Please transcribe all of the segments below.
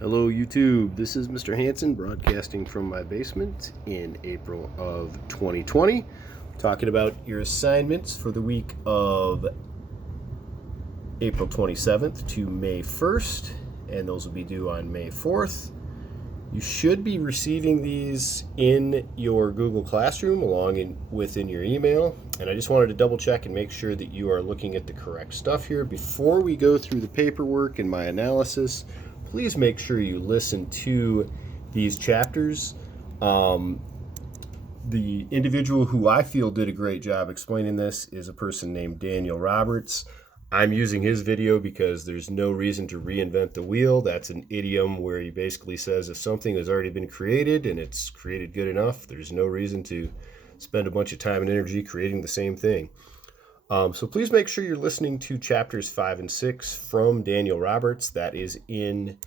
Hello YouTube, this is Mr. Hanson broadcasting from my basement in April of 2020, talking about your assignments for the week of April 27th to May 1st, and those will be due on May 4th. You should be receiving these in your Google Classroom within your email, and I just wanted to double check and make sure that you are looking at the correct stuff here. Before we go through the paperwork and my analysis, please make sure you listen to these chapters. The individual who I feel did a great job explaining this is a person named Daniel Roberts. I'm using his video because there's no reason to reinvent the wheel. That's an idiom where he basically says if something has already been created and it's created good enough, there's no reason to spend a bunch of time and energy creating the same thing. So please make sure you're listening to chapters 5 and 6 from Daniel Roberts. That is in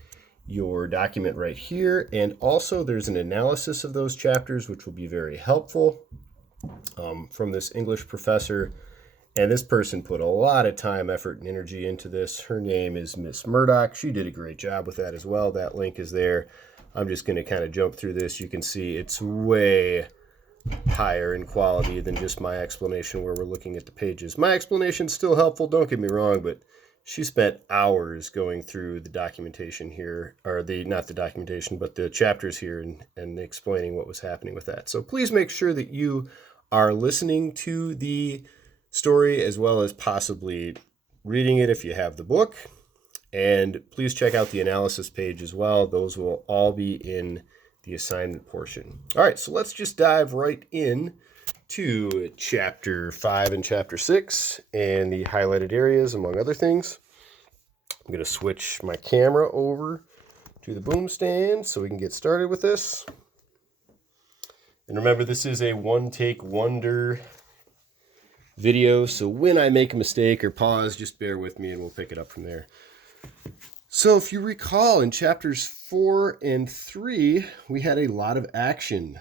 your document right here. And also there's an analysis of those chapters, which will be very helpful from this English professor. And this person put a lot of time, effort, and energy into this. Her name is Miss Murdoch. She did a great job with that as well. That link is there. I'm just going to kind of jump through this. You can see it's way higher in quality than just my explanation where we're looking at the pages. My explanation's still helpful, don't get me wrong, but she spent hours going through the documentation here, or not the documentation, but the chapters here and explaining what was happening with that. So please make sure that you are listening to the story as well as possibly reading it if you have the book. And please check out the analysis page as well. Those will all be in the assignment portion. All right, so let's just dive right in to chapter 5 and chapter 6 and the highlighted areas, among other things. I'm going to switch my camera over to the boom stand so we can get started with this. And remember, this is a one-take wonder video, so when I make a mistake or pause, just bear with me and we'll pick it up from there. So if you recall, in chapters 4 and 3, we had a lot of action.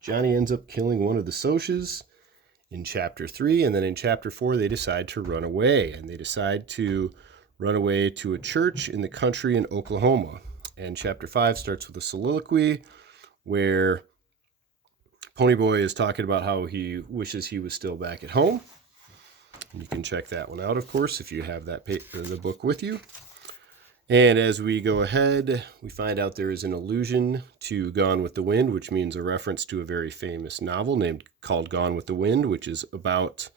Johnny ends up killing one of the Socs in chapter 3, and then in chapter 4, they decide to run away, and they decide to run away to a church in the country in Oklahoma. And chapter 5 starts with a soliloquy where Ponyboy is talking about how he wishes he was still back at home. And you can check that one out, of course, if you have the book with you. And as we go ahead, we find out there is an allusion to Gone with the Wind, which means a reference to a very famous novel called Gone with the Wind, which is about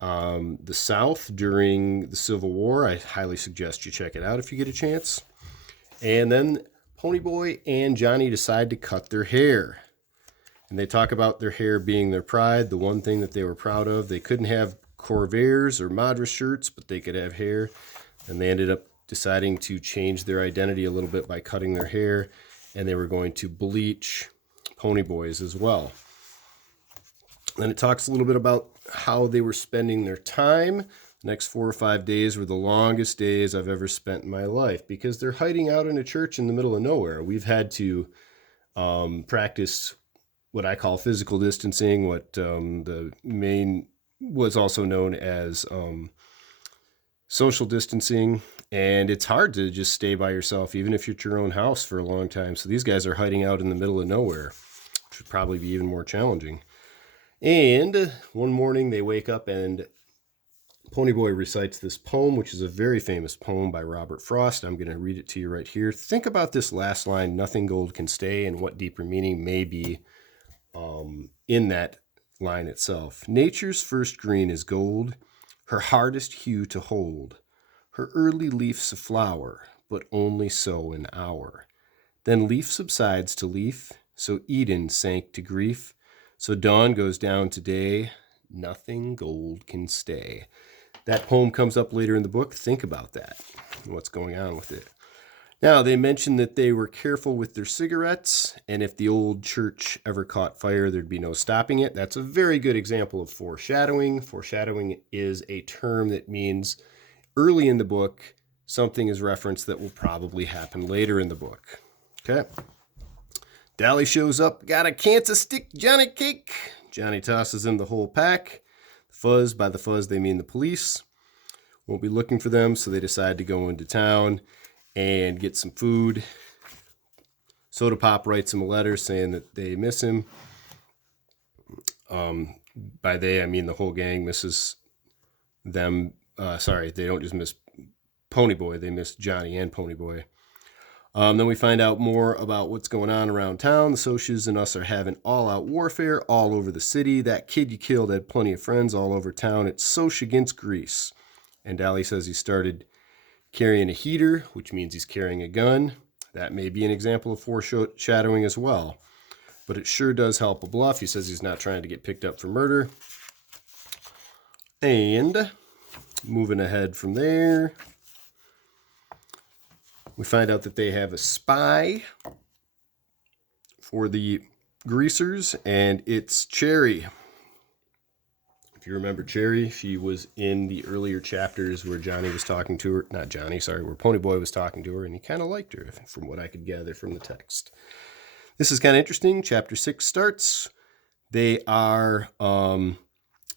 the South during the Civil War. I highly suggest you check it out if you get a chance. And then Ponyboy and Johnny decide to cut their hair. And they talk about their hair being their pride, the one thing that they were proud of. They couldn't have Corvairs or Madras shirts, but they could have hair. And they ended up deciding to change their identity a little bit by cutting their hair, and they were going to bleach Ponyboys as well. Then it talks a little bit about how they were spending their time. The next 4 or 5 days were the longest days I've ever spent in my life because they're hiding out in a church in the middle of nowhere. We've had to practice what I call physical distancing, what the main was also known as social distancing. And it's hard to just stay by yourself, even if you're at your own house for a long time. So these guys are hiding out in the middle of nowhere, which would probably be even more challenging. And one morning they wake up and Ponyboy recites this poem, which is a very famous poem by Robert Frost. I'm going to read it to you right here. Think about this last line, nothing gold can stay, and what deeper meaning may be in that line itself. Nature's first green is gold, her hardest hue to hold. Her early leaf's a flower, but only so an hour. Then leaf subsides to leaf, so Eden sank to grief. So dawn goes down to day, nothing gold can stay. That poem comes up later in the book. Think about that and what's going on with it. Now, they mentioned that they were careful with their cigarettes, and if the old church ever caught fire, there'd be no stopping it. That's a very good example of foreshadowing. Foreshadowing is a term that means early in the book, something is referenced that will probably happen later in the book. Okay. Dolly shows up, got a Kansas stick Johnny cake. Johnny tosses in the whole pack. Fuzz, by the fuzz, they mean the police. Won't be looking for them, so they decide to go into town. and get some food. Soda Pop writes him a letter saying that they miss him. By they, I mean the whole gang misses them. They don't just miss Ponyboy, they miss Johnny and Ponyboy. Then we find out more about what's going on around town. The Socs and us are having all-out warfare all over the city. That kid you killed had plenty of friends all over town. It's Soc against Grease. And Dally says he started carrying a heater, which means he's carrying a gun. That may be an example of foreshadowing as well. But it sure does help a bluff. He says he's not trying to get picked up for murder. And moving ahead from there, we find out that they have a spy for the Greasers, and it's Cherry. If you remember Cherry, she was in the earlier chapters where Johnny was talking to her. Not Johnny, sorry, where Ponyboy was talking to her, and he kind of liked her, from what I could gather from the text. This is kind of interesting. Chapter 6 starts. They are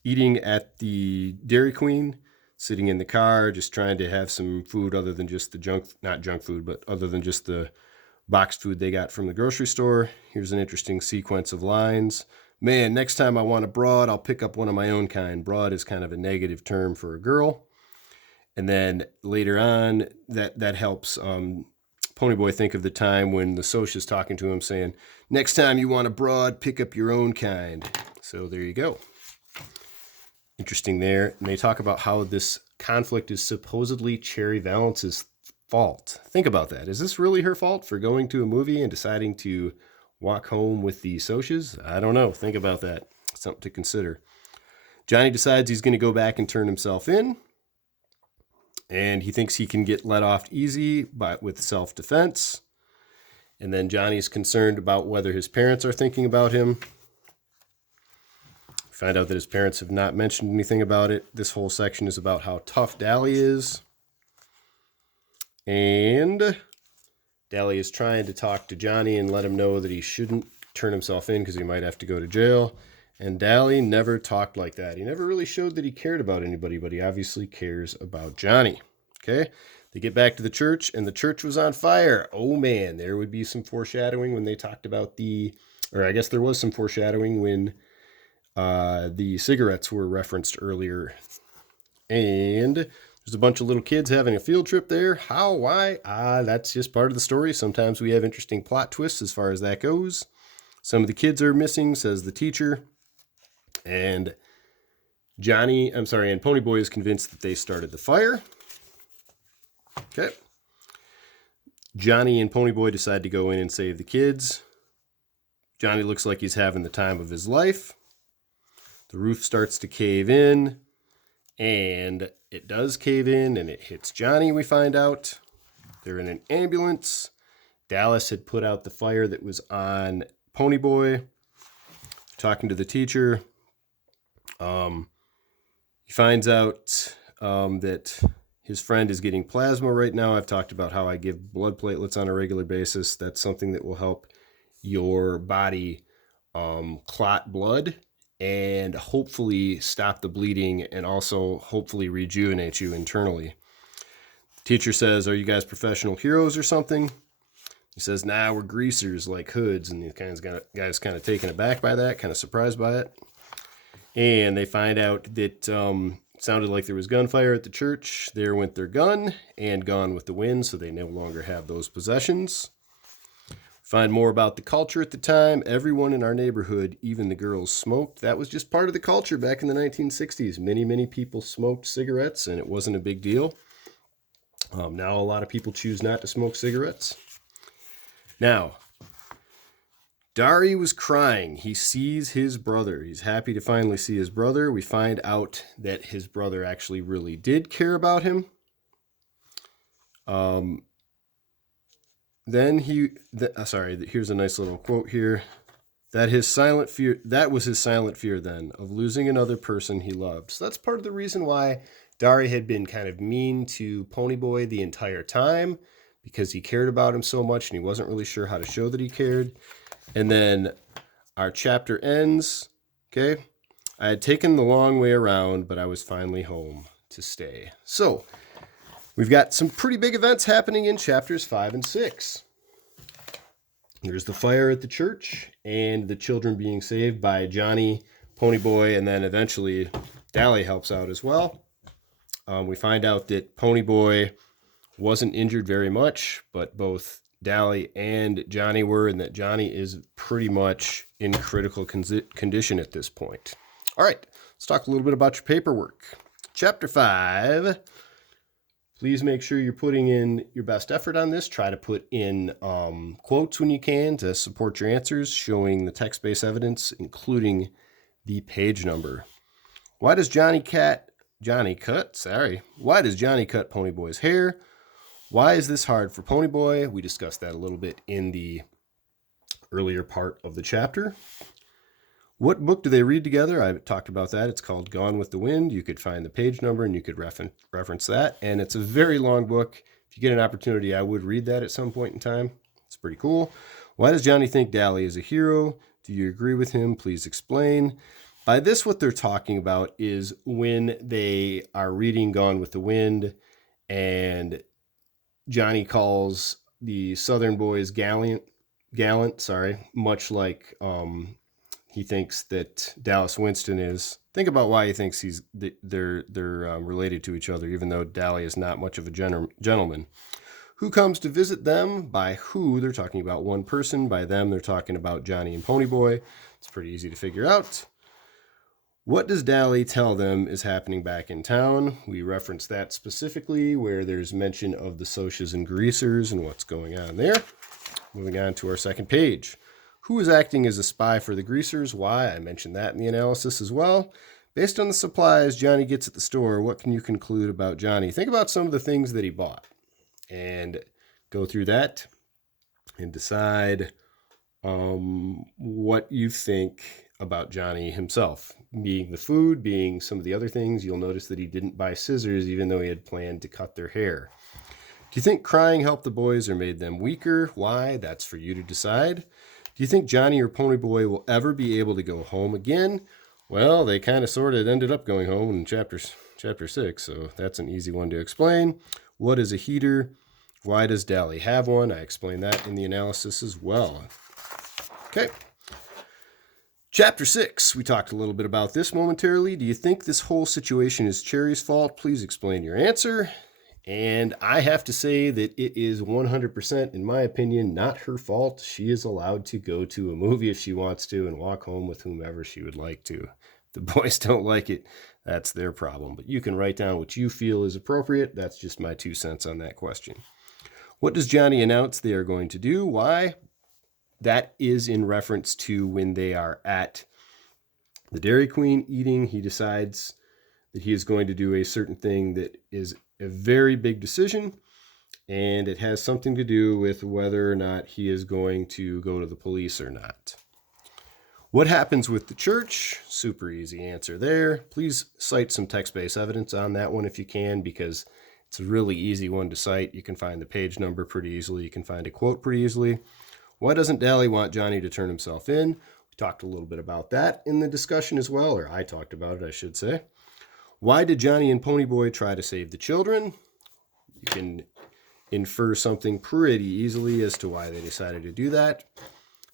eating at the Dairy Queen, sitting in the car, just trying to have some food other than just the not junk food, but other than just the boxed food they got from the grocery store. Here's an interesting sequence of lines. Man, next time I want a broad, I'll pick up one of my own kind. Broad is kind of a negative term for a girl. And then later on, that helps Ponyboy think of the time when the Soc is talking to him saying, next time you want a broad, pick up your own kind. So there you go. Interesting there. And they talk about how this conflict is supposedly Cherry Valance's fault. Think about that. Is this really her fault for going to a movie and deciding to walk home with the Socs? I don't know. Think about that. Something to consider. Johnny decides he's going to go back and turn himself in. And he thinks he can get let off easy with self-defense. And then Johnny's concerned about whether his parents are thinking about him. Find out that his parents have not mentioned anything about it. This whole section is about how tough Dally is. And Dally is trying to talk to Johnny and let him know that he shouldn't turn himself in because he might have to go to jail. And Dally never talked like that. He never really showed that he cared about anybody, but he obviously cares about Johnny. Okay? They get back to the church, and the church was on fire. Oh, man, there would be some foreshadowing when they talked about I guess there was some foreshadowing when the cigarettes were referenced earlier. And there's a bunch of little kids having a field trip there. How? Why? That's just part of the story. Sometimes we have interesting plot twists as far as that goes. Some of the kids are missing, says the teacher. And Ponyboy is convinced that they started the fire. Okay. Johnny and Ponyboy decide to go in and save the kids. Johnny looks like he's having the time of his life. The roof starts to cave in, and it does cave in, and it hits Johnny, we find out. They're in an ambulance. Dallas had put out the fire that was on Ponyboy. Talking to the teacher. He finds out that his friend is getting plasma right now. I've talked about how I give blood platelets on a regular basis. That's something that will help your body clot blood and hopefully stop the bleeding and also hopefully rejuvenate you internally. The teacher says, are you guys professional heroes or something? He says, nah, we're greasers like hoods. And the guy's kind of taken aback by that, kind of surprised by it. And they find out that it sounded like there was gunfire at the church. There went their gun and Gone with the Wind, so they no longer have those possessions. Find more about the culture at the time. Everyone in our neighborhood, even the girls, smoked. That was just part of the culture back in the 1960s. Many, many people smoked cigarettes, and it wasn't a big deal. Now a lot of people choose not to smoke cigarettes. Now, Dari was crying. He sees his brother. He's happy to finally see his brother. We find out that his brother actually really did care about him. Here's a nice little quote here. That was his silent fear then, of losing another person he loved. So that's part of the reason why Dari had been kind of mean to Ponyboy the entire time, because he cared about him so much and he wasn't really sure how to show that he cared. And then our chapter ends, okay? I had taken the long way around, but I was finally home to stay. So We've got some pretty big events happening in chapters 5 and 6. There's the fire at the church and the children being saved by Johnny, Ponyboy, and then eventually Dally helps out as well. We find out that Ponyboy wasn't injured very much, but both Dally and Johnny were, and that Johnny is pretty much in critical condition at this point. All right, let's talk a little bit about your paperwork. Chapter 5. Please make sure you're putting in your best effort on this. Try to put in quotes when you can to support your answers, showing the text-based evidence, including the page number. Why does Johnny cut Ponyboy's hair? Why is this hard for Ponyboy? We discussed that a little bit in the earlier part of the chapter. What book do they read together? I talked about that. It's called Gone with the Wind. You could find the page number and you could reference that. And it's a very long book. If you get an opportunity, I would read that at some point in time. It's pretty cool. Why does Johnny think Dally is a hero? Do you agree with him? Please explain. By this, what they're talking about is when they are reading Gone with the Wind and Johnny calls the Southern boys gallant, much like he thinks that Dallas Winston is. Think about why he thinks they're related to each other, even though Dally is not much of a gentleman. Who comes to visit them? By who, they're talking about one person. By them, they're talking about Johnny and Ponyboy. It's pretty easy to figure out. What does Dally tell them is happening back in town? We reference that specifically where there's mention of the Socs and Greasers and what's going on there. Moving on to our second page. Who is acting as a spy for the Greasers? Why? I mentioned that in the analysis as well. Based on the supplies Johnny gets at the store, what can you conclude about Johnny? Think about some of the things that he bought and go through that and decide what you think about Johnny himself. Being the food, being some of the other things, you'll notice that he didn't buy scissors even though he had planned to cut their hair. Do you think crying helped the boys or made them weaker? Why? That's for you to decide. Do you think Johnny or Ponyboy will ever be able to go home again? Well, they kind of sort of ended up going home in chapter 6, so that's an easy one to explain. What is a heater? Why does Dally have one? I explained that in the analysis as well. Okay. Chapter 6, we talked a little bit about this momentarily. Do you think this whole situation is Cherry's fault? Please explain your answer. And I have to say that it is 100%, in my opinion, not her fault. She is allowed to go to a movie if she wants to and walk home with whomever she would like to. If the boys don't like it, that's their problem. But you can write down what you feel is appropriate. That's just my 2 cents on that question. What does Johnny announce they are going to do? Why? That is in reference to when they are at the Dairy Queen eating. He decides that he is going to do a certain thing that is a very big decision, and it has something to do with whether or not he is going to go to the police or not. What happens with the church? Super easy answer there. Please cite some text-based evidence on that one if you can, because it's a really easy one to cite. You can find the page number pretty easily. You can find a quote pretty easily. Why doesn't Dally want Johnny to turn himself in? We talked a little bit about that in the discussion as well, or I talked about it, I should say. Why did Johnny and Ponyboy try to save the children? You can infer something pretty easily as to why they decided to do that.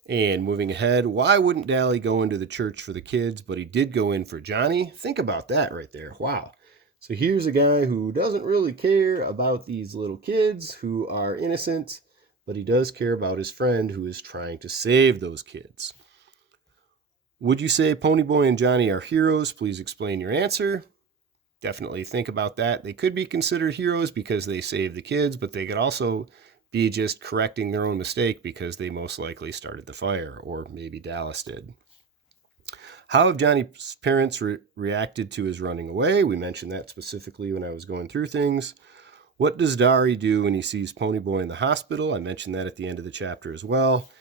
And moving ahead, why wouldn't Dally go into the church for the kids, but he did go in for Johnny? Think about that right there. Wow. So here's a guy who doesn't really care about these little kids who are innocent, but he does care about his friend who is trying to save those kids. Would you say Ponyboy and Johnny are heroes? Please explain your answer. Definitely think about that. They could be considered heroes because they saved the kids, but they could also be just correcting their own mistake because they most likely started the fire, or maybe Dallas did. How have Johnny's parents reacted to his running away? We mentioned that specifically when I was going through things. What does Dari do when he sees Ponyboy in the hospital? I mentioned that at the end of the chapter as well.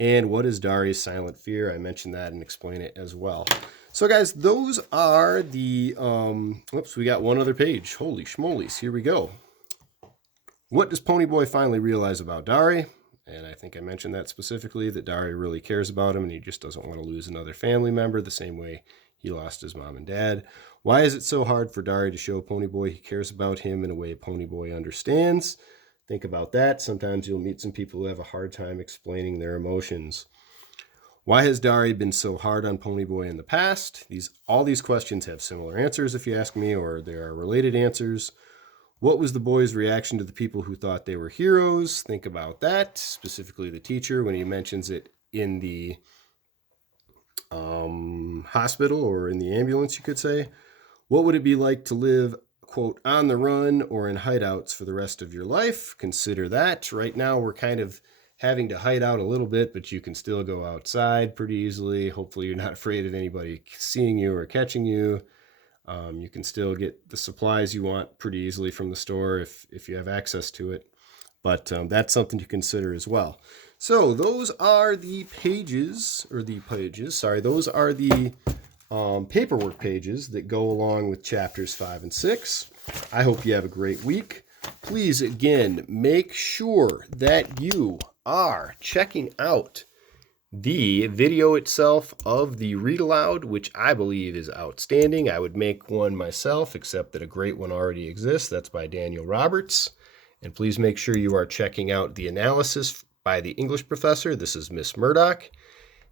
And what is Dari's silent fear? I mentioned that and explain it as well. So guys, those are the, we got one other page. Holy schmolies, here we go. What does Ponyboy finally realize about Dari? And I think I mentioned that specifically, that Dari really cares about him and he just doesn't want to lose another family member the same way he lost his mom and dad. Why is it so hard for Dari to show Ponyboy he cares about him in a way Ponyboy understands? Think about that. Sometimes you'll meet some people who have a hard time explaining their emotions. Why has Dari been so hard on Ponyboy in the past? All these questions have similar answers if you ask me, or there are related answers. What was the boy's reaction to the people who thought they were heroes? Think about that, specifically the teacher when he mentions it in the hospital or in the ambulance, you could say. What would it be like to live, quote, on the run or in hideouts for the rest of your life? Consider that. Right now, we're kind of having to hide out a little bit, but you can still go outside pretty easily. Hopefully, you're not afraid of anybody seeing you or catching you. You can still get the supplies you want pretty easily from the store if you have access to it. But that's something to consider as well. So those are the pages, those are the paperwork pages that go along with chapters 5 and 6. I hope you have a great week. Please, again, make sure that you are checking out the video itself of the read aloud, which I believe is outstanding. I would make one myself, except that a great one already exists. That's by Daniel Roberts. And please make sure you are checking out the analysis by the English professor. This is Miss Murdoch.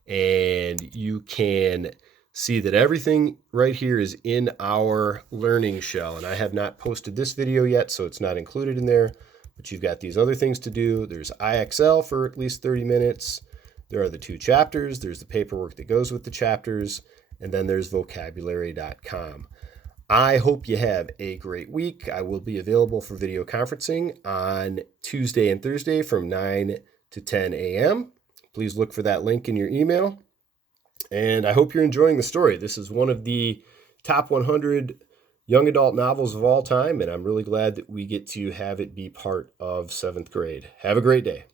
And you can see that everything right here is in our learning shell. And I have not posted this video yet, so it's not included in there. But you've got these other things to do. There's IXL for at least 30 minutes. There are the 2 chapters. There's the paperwork that goes with the chapters. And then there's vocabulary.com. I hope you have a great week. I will be available for video conferencing on Tuesday and Thursday from 9 to 10 a.m. Please look for that link in your email. And I hope you're enjoying the story. This is one of the top 100 young adult novels of all time, and I'm really glad that we get to have it be part of 7th grade. Have a great day.